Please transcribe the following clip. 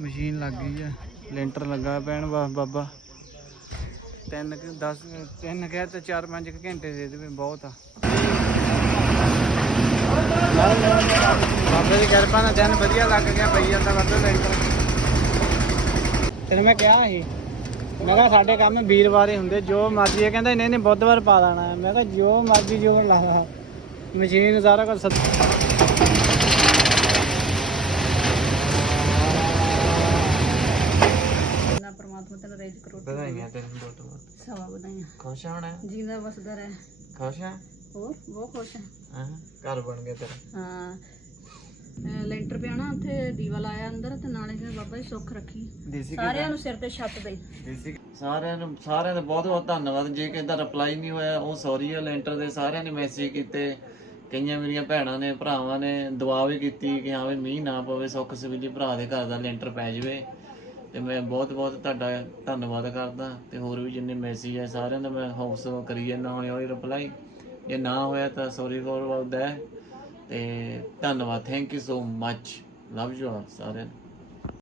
Machine ਲੱਗ ਗਈ ਆ। ਲੈਂਟਰ ਲੱਗਾ ਪੈਣ ਬਸ ਬਾਬਾ। ਤਿੰਨ 10 ਤਿੰਨ ਕਹਿ ਤੇ 4-5 ਘੰਟੇ ਦੇ ਦੇਵੇ ਬਹੁਤ ਆ। ਬਾਬੇ ਦੀ ਕਿਰਪਾ ਨਾਲ ਦਿਨ ਵਧੀਆ ਲੱਗ ਗਿਆ, ਪਈ ਜਾਂਦਾ ਵੱਧ ਲੈਂਟਰ। ਤੈਨੂੰ ਮੈਂ ਕਿਹਾ ਸੀ, ਮੈਂ ਕਿਹਾ ਸਾਡੇ ਕੰਮ ਵੀਰਵਾਰੇ ਹੁੰਦੇ, ਜੋ ਮਰਜ਼ੀ ਹੈ ਕਹਿੰਦਾ ਨਹੀਂ ਨਹੀਂ, ਬੁੱਧਵਾਰ ਪਾ ਦੇਣਾ ਮੈਂ ਕਿਹਾ ਜੋ ਮਰਜ਼ੀ, ਜੋ ਲਾ ਲਾ। ਮਸ਼ੀਨ ਸਾਰਾ ਕੁਝ ਪ੍ਰਮਾਤਮਾ ਤੇਰਾ ਰੇਜ ਕਰੋ ਵਧਾਈਆਂ ਤੈਨੂੰ ਬਹੁਤ ਬਹੁਤ ਸਵਾ ਵਧਾਈਆਂ। ਖੁਸ਼ ਹੋਣਾ? ਜੀਂਦਾ ਵਸਦਾ ਰਹਿ। ਖੁਸ਼ ਆ? ਹੋਰ ਬਹੁਤ ਖੁਸ਼ ਹਾਂ ਹਾਂ ਘਰ ਬਣ ਗਿਆ ਤੇਰਾ। ਹਾਂ। ਅਹ ਲੈਂਟਰ ਪਿਆ ਨਾ ਉੱਥੇ ਦੀਵਾ ਲਾਇਆ ਅੰਦਰ ਤੇ ਨਾਲੇ ਫਿਰ ਬਾਬਾ ਜੀ ਸੁੱਖ ਰੱਖੀ। ਦੇਸੀ ਸਾਰਿਆਂ ਨੂੰ ਸਿਰ ਤੇ ਛੱਤ ਦੇ ਦੇਸੀ ਸਾਰਿਆਂ ਨੂੰ ਸਾਰਿਆਂ ਦਾ ਬਹੁਤ ਬਹੁਤ ਧੰਨਵਾਦ। ਜੇ ਕਿਸੇ ਦਾ ਰਿਪਲਾਈ ਨਹੀਂ ਹੋਇਆ ਉਹ ਸੌਰੀ ਆ ਲੈਂਟਰ ਦੇ ਸਾਰਿਆਂ ਨੇ ਮੈਸੇਜ ਕੀਤੇ। ਕਈਆਂ ਮੇਰੀਆਂ ਭੈਣਾਂ ਨੇ ਭਰਾਵਾਂ ਨੇ ਦੁਆ ਵੀ ਕੀਤੀ ਕਿ ਹਾਂ ਵੀ ਮੀਂਹ ਨਾ ਪਵੇ ਸੁੱਖ ਸਵੀਲੀ ਭਰਾ ਦੇ ਘਰ ਦਾ ਲੈਂਟਰ ਪੈ ਜਾਵੇ। ਤੇ ਮੈਂ ਬਹੁਤ ਬਹੁਤ ਤੁਹਾਡਾ ਧੰਨਵਾਦ ਕਰਦਾ ਤੇ ਹੋਰ ਵੀ ਜਿੰਨੇ ਮੈਸੇਜ ਆ ਸਾਰਿਆਂ ਦਾ ਮੈਂ ਹੋਪਸ ਕਰੀ ਜਾਂਦਾ ਹੁਣੇ ਉਹਦੀ ਰਿਪਲਾਈ ਜੇ ਨਾ ਹੋਇਆ ਤਾਂ ਸੌਰੀ ਫॉर ਅਬਾਊਟ ਦੈਟ ਤੇ ਧੰਨਵਾਦ thank you so much love you ਸਾਰਿਆਂ ਨੂੰ।